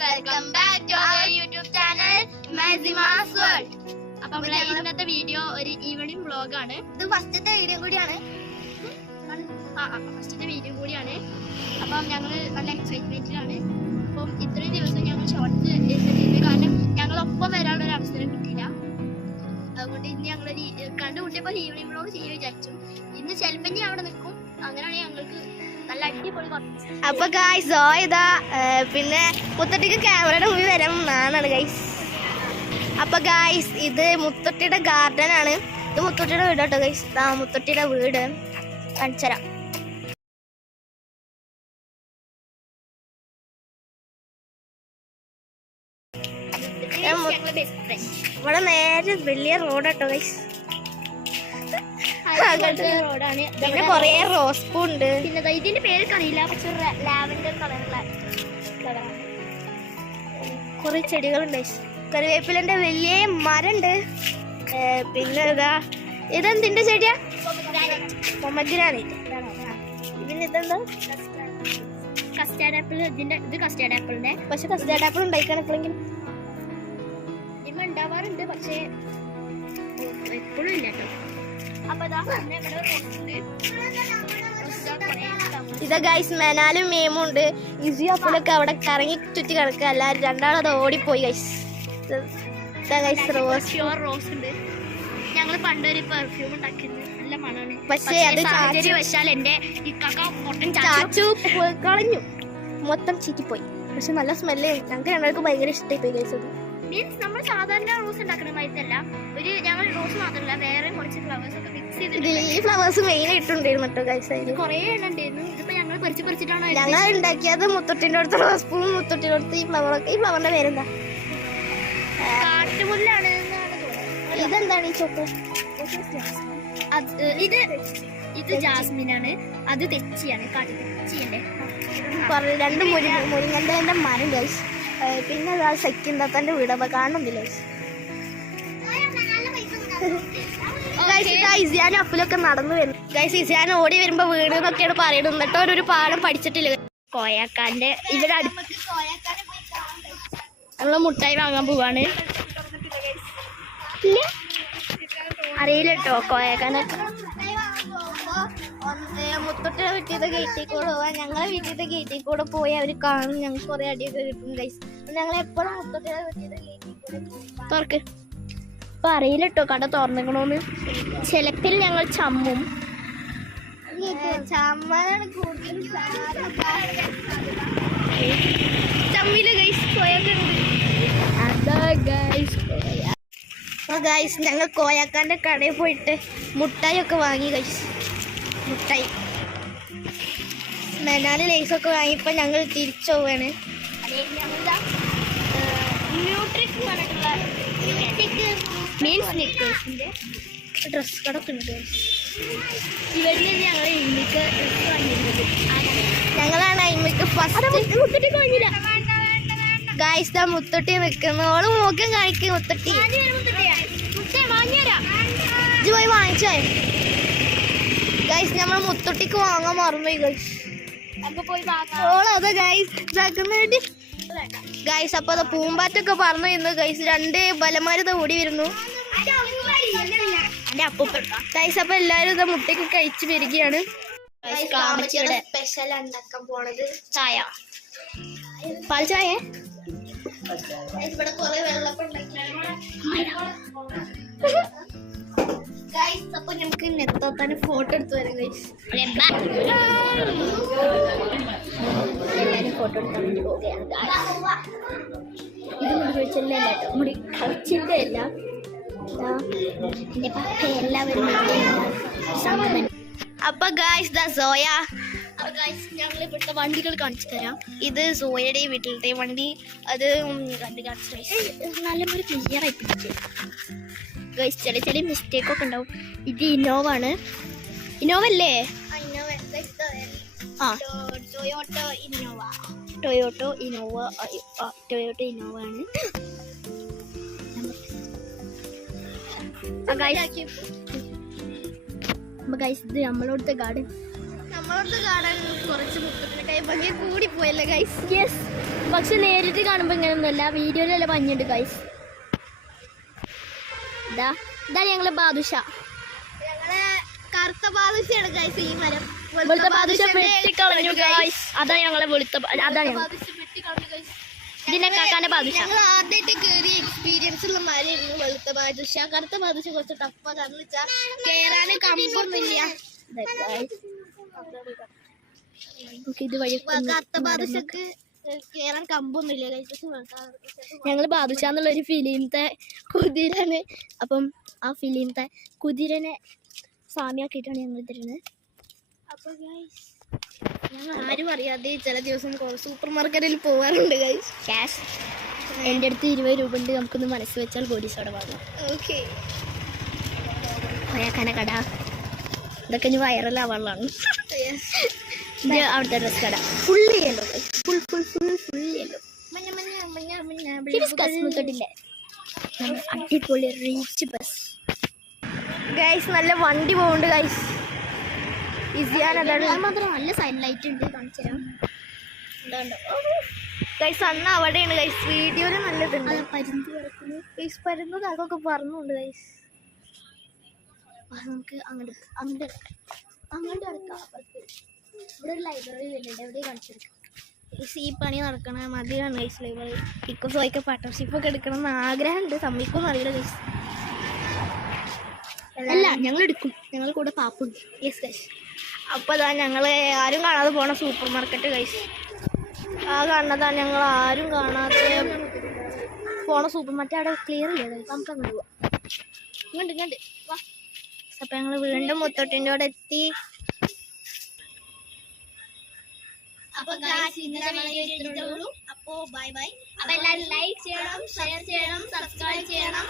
Welcome back to our YouTube channel, Mazima's World. അപ്പോൾ ഇന്നത്തെ video ഒരു ഈവനിങ് വ്ളോഗ് ആണ്. ഇത് ഫസ്റ്റത്തെ വീഡിയോ കൂടിയാണ്. അപ്പം ഞങ്ങൾ നല്ല എക്സൈറ്റ്മെന്റിലാണ്. അപ്പം ഇത്രയും ദിവസം ഞങ്ങൾ ഷോർട്സ് എടുത്തിട്ടുണ്ട്. കാരണം ഞങ്ങളൊപ്പം വരാനുള്ള ഒരു അവസരം കിട്ടിയില്ല. അതുകൊണ്ട് ഇന്ന് ഞങ്ങൾ കണ്ടുമുട്ടിയപ്പോൾ ഈവനിങ് വ്ളോഗ് ചെയ്യാൻ വിചാരിച്ചു. ഇന്ന് ചിലപ്പോൾ ഇനി അവിടെ നിൽക്കും. അങ്ങനെയാണെങ്കിൽ ഞങ്ങൾക്ക് നല്ല അടിപൊളി. അപ്പൊ ഗൈസ് ഇതാ പിന്നെ മുത്തട്ടിക്ക് ക്യാമറയുടെ മുമ്പിൽ വരാൻ നാണാണ് ഗൈസ്. അപ്പൊ ഗൈസ് ഇത് മുത്തട്ടിയുടെ ഗാർഡൻ ആണ്. ഇത് മുത്തട്ടിയുടെ വീട് കേട്ടോ ഗൈസ്. മുത്തട്ടിയുടെ വീട് കാണിച്ചുതരാം. ഇവിടെ നേരെ വലിയ റോഡ് കേട്ടോ ഗൈസ്. റോഡാണ്. പിന്നെ കൊറേ റോസ് പൂ ഉണ്ട്. പിന്നെ ഇതിന്റെ പേര് അറിയില്ല, പക്ഷെ ലാവൻഡർ കളറുള്ള ഫ്ലവറാണ്. കുറെ ചെടികളുണ്ട്. കറിവേപ്പിലന്റെ വലിയ മരണ്ട്. പിന്നെ ഇതെന്തിന്റെ ചെടിയാ? പൊമഗ്രാനൈറ്റ്. പിന്നെ ഇതെന്താ? Custard apple. ഇത് കസ്റ്റാർഡ് ആപ്പിളിന്റെ. പക്ഷെ കസ്റ്റാർഡ് ആപ്പിൾ ഉണ്ടായിക്കാൻ എപ്പോഴെങ്കിലും ഉണ്ടാവാറുണ്ട്, പക്ഷെ എപ്പോഴും ഇല്ല കേട്ടോ. ഇതാ ഗൈസ് മെനാലും മേമും ഉണ്ട്. ഇസി അപ്പോഴൊക്കെ അവിടെ കറങ്ങി ചുറ്റി കിടക്കുക. എല്ലാവരും രണ്ടാളും അത് ഓടിപ്പോയി ഗൈസ്. റോസ് ഉണ്ട്. ഞങ്ങൾ പണ്ടൊരു പെർഫ്യൂം ഉണ്ടാക്കിയത് നല്ല മണമാണ്. പക്ഷേ അത് വെച്ചാൽ എന്റെ ചാച്ചു കളഞ്ഞു, മൊത്തം ചീറ്റിപ്പോയി. പക്ഷെ നല്ല സ്മെല്ല്. ഞങ്ങൾക്ക് രണ്ടാൾക്ക് ഭയങ്കര ഇഷ്ടമായി പോയി ഗൈസ്. മീൻസ് നമ്മൾ സാധാരണ റോസ് ഉണ്ടാക്കുന്ന മാതിരല്ല. ഞങ്ങൾ റോസ് മാത്രമല്ല, വേറെ കുറച്ച് ഫ്ലവേഴ്സ് ഒക്കെ മിക്സ് ചെയ്തിട്ട്. ഈ ഫ്ലവേഴ്സ് മെയിൻ ആയിട്ടുണ്ടായിരുന്നു കേട്ടോ ഗൈസ്. അതിൽ കുറേ എണ്ണം ഉണ്ടായിരുന്നു. ഇതിപ്പോ ഞങ്ങൾ പറിച്ചിട്ടാണ് ഞങ്ങൾ ഉണ്ടാക്കിയത്. മുത്തട്ടിന്റെ അടുത്ത് റോസ് പൂവും മുത്തട്ടിന്റെ അടുത്ത് ഈ ഫ്ലവറൊക്കെ. ഈ ഫ്ലവറിന്റെ പേരെന്താ? കാട്ടുമുല്ലാണ്. ഇതെന്താണ് ഈ ചോപ്പ്? ഇത് ജാസ്മിൻ ആണ്. അത് തെച്ചിയാണ്. തെച്ചിയല്ലേ. രണ്ട് മുരിങ്ങന്റെ മരം ഗൈസ്. പിന്നെ സെക്കിന്റെ വീട് അപ്പൊ കാണുന്നില്ല. ഇസിയാനും അപ്പലൊക്കെ നടന്നു വരുന്നു ഗൈസ്. ഇസിയാൻ ഓടി വരുമ്പോ വീട് എന്നൊക്കെയാണ് പറയുന്നത്. എന്നിട്ട് ഒരു പാഠം പഠിച്ചിട്ടില്ല. കോയാക്കാന്റെ ഇവിടെ നമ്മള് മുട്ടായി വാങ്ങാൻ പോവാണ്. അറിയില്ല കേട്ടോ കോയാക്കാനൊക്കെ. മുത്തട്ടിയുടെ വീട്ടിലത്തെ ഗേറ്റിൽ കൂടെ പോവാൻ. ഞങ്ങളെ വീട്ടിലത്തെ ഗേറ്റിൽ കൂടെ പോയി അവർ കാണും. ഞങ്ങൾക്ക് കുറെ അടിയൊക്കെ കിട്ടും ഗൈസ്. ഞങ്ങൾ എപ്പോഴും മുത്തട്ടിയുടെ വീട്ടിലത്തെ ഗേറ്റിൽ കൂടെ തുറക്ക്. അപ്പൊ അറിയില്ല കേട്ടോ കട തുറന്നിക്കണോന്ന്. ചിലപ്പിൽ ഞങ്ങൾ ചമ്മും. ചമ്മനാണ് കൂടുതലും ചമ്മില് ഗൈസ്. അതാ ഗൈസ്. അപ്പൊ ഗൈസ് ഞങ്ങൾ കോയാക്കാന്റെ കടയിൽ പോയിട്ട് മുട്ടായി ഒക്കെ വാങ്ങി ഗൈസ്. മുട്ടായി മെനാല് ലേസൊക്കെ വാങ്ങിയപ്പോൾ ഞങ്ങൾ തിരിച്ചു പോവാണ്. ഡ്രസ് കടൊക്കെ ഉണ്ട്. ഇവിടെ ഞങ്ങൾ ഇമ്മിക്ക് ഡ്രസ് വാങ്ങിയിരുന്നത്. ഞങ്ങളാണ് ഇമ്മിക്ക് ഫസ്റ്റ്. മുത്തട്ടി വാങ്ങിയില്ല ഗൈസ്. ദാ മുത്തട്ടി നിൽക്കുന്നോള് മുഖം കാണിക്കും. മുത്തട്ടി ഇത് പോയി വാങ്ങിച്ചോ ഗൈസ്. നമ്മൾ മുത്തട്ടിക്ക് വാങ്ങാൻ മറന്നുപോയി ഗൈസ്. ഗൈസ് അപ്പൊ അത് പൂമ്പാറ്റൊക്കെ പറഞ്ഞു വരുന്നു ഗൈസ്. രണ്ട് ബലമാരത ഓടി വരുന്നു ഗൈസ്. അപ്പൊ എല്ലാരും ഇത് മുട്ടയ്ക്ക് കഴിച്ചു വരികയാണ്. സ്പെഷ്യൽ ഉണ്ടാക്കാൻ പോണത് ചായ, പാൽ ചായ. ഇവിടെ കുറെ വെള്ളപ്പം ഉണ്ടാക്കിയാണ്. അപ്പൊ നമുക്ക് നെത്തോത്താൻ ഫോട്ടോ എടുത്ത് വരാം ഗൈസ്. എല്ലാരും ഫോട്ടോ എടുക്കാൻ വേണ്ടി പോവുകയാണ്. ഇത് മുടി കഴിച്ചല്ലേ കേട്ടോ. മുടി കളിച്ചിട്ടേ അല്ല. എന്റെ പപ്പ എല്ലാവരും. അപ്പൊ ഗൈസ് ദാ സോയ. ഞങ്ങൾ ഇവിടുത്തെ വണ്ടികൾ കാണിച്ചു തരാം. ഇത് സോയയുടെ വീട്ടിലത്തെ വണ്ടി. അത് കണ്ട് കാണിച്ചു നല്ലപോലെ ക്ലിയർ ആയി പിടിച്ചു ഗൈസ്. ചെറിയ മിസ്റ്റേക്ക് ഒക്കെ ഉണ്ടാവും. ഇത് ഇന്നോവ ആണ്. ഇന്നോവ അല്ലേ? ടൊയോട്ടോ ഇന്നോവ ആണ്. ഗൈസ് ഇത് നമ്മളോടത്തെ ഗാർഡൻ. നമ്മളത് കാണാൻ കുറച്ച് മുപ്പത്തിനൊക്കെ ഭംഗി കൂടി പോയല്ലേ ഗൈസ്. യെസ്, പക്ഷെ നേരിട്ട് കാണുമ്പോൾ ഇങ്ങനെയൊന്നുമല്ല, വീഡിയോയിലല്ല ഭംഗിയുണ്ട് ഗൈസ്. ഇതാണ് ഞങ്ങളെ ബാദുഷ. ഞങ്ങളെ കറുത്ത ബാദുഷയാണ് ഗൈസ് ഈ മരം. വെളുത്ത ബാദുഷ വെട്ടിക്കളഞ്ഞു ഗൈസ്. അതാണ് ഞങ്ങളെ വെളുത്ത, അതാണ് ഇതിന്റെ കാക്കാന്റെ ബാദുഷ. ഞങ്ങൾ ആദ്യമായിട്ട് കയറിയ എക്സ്പീരിയൻസ് ഉള്ള മരമായിരുന്നു വെളുത്ത ബാദുഷ. കറുത്ത ബാദുഷ കുറച്ച് ടഫാന്ന് വെച്ചാൽ കേറാന് കമ്പൊന്നുമില്ല. ഇത് വഴി കറുത്ത ബാദുഷക്ക് കേറാൻ കമ്പൊന്നുമില്ല ഗൈസ്. ഞങ്ങൾ ബാദുഷ എന്നുള്ള ഒരു ഫിലിമത്തെ കുതിരന്, അപ്പം ആ ഫിലിമത്തെ കുതിരനെ സാമ്യാക്കിയിട്ടാണ് ഞങ്ങൾ തരുന്നത്. അപ്പൊ ഗൈസ് ഞങ്ങൾ ആരും അറിയാതെ ചില ദിവസം സൂപ്പർ മാർക്കറ്റിൽ പോകാറുണ്ട് ഗൈസ്. ക്യാഷ് എൻ്റെ അടുത്ത് 20 രൂപ ഉണ്ട്, നമുക്കൊന്ന് മനസ്സ് വെച്ചാൽ ഗോഡി സോഡ വാങ്ങാം. ഓക്കെ, ഒയാക്കാന കട, ഇതൊക്കെ ഇനി വൈറലാവാനുള്ളതാണ്. ഇത് അവിടുത്തെ ഡ്രസ് കട ഫുള്ള് ചെയ്യല്ലോ, ഫുൾ ഫുൾ ഫുൾ ഫുൾ ചെയ്യല്ലോ. തൊട്ടില്ലേ അടിപൊളി റീച്ച് ബസ് ഗൈസ്. നല്ല വണ്ടി പോകുന്നുണ്ട് ഗൈസ്. മാത്രം നല്ല സൈഡ് ലൈറ്റ് ഉണ്ട്, കാണിച്ചു തരാം. ഗൈസ് അന്ന് അവിടെയാണ് ഗൈസ്, വീഡിയോയില് നല്ലതുണ്ട്. പരുന്ത് കിടക്കുന്നു ഗൈസ് പരുന്നു താക്കൊക്കെ പറഞ്ഞുണ്ട് ഗൈസ്. നമുക്ക് അങ്ങോട്ട് കിടക്കാം. ഇവിടെ ഒരു ലൈബ്രറി വരുന്നുണ്ട്, എവിടെ കാണിച്ചു കൊടുക്കാം. ഈ പണി നടക്കണ മതിയാണ് ഗൈസ് ലൈബ്രറി. ഇപ്പൊ പോയിക്കെ പാർട്ട്ണർഷിപ്പൊക്കെ എടുക്കണം എന്ന് ആഗ്രഹമുണ്ട്, സമ്മതിക്കൊന്നും അറിയില്ല ഗൈസ്. അല്ല, ഞങ്ങൾ എടുക്കും, ഞങ്ങൾ കൂടെ പാപ്പുണ്ട്. Yes guys. അപ്പോൾ അതാ ഞങ്ങൾ ആരും കാണാതെ പോണ സൂപ്പർ മാർക്കറ്റ് ഗൈസ്. ആ കാണുന്നതാണ് ഞങ്ങൾ ആരും കാണാതെ പോണ സൂപ്പർ മാർക്കറ്റ്. അവിടെ ക്ലിയർ ഇല്ല ഗൈസ്, നമുക്ക് അങ്ങോട്ട് പോവാം. ഇങ്ങോട്ട് വാ. അപ്പം ഞങ്ങൾ വീണ്ടും മുത്തോട്ടിൻ്റെ അവിടെ എത്തി. അപ്പോൾ ബൈ ബൈ. അപ്പോൾ എല്ലാവരും ലൈക്ക് ചെയ്യണം, ഷെയർ ചെയ്യണം, സബ്സ്ക്രൈബ് ചെയ്യണം.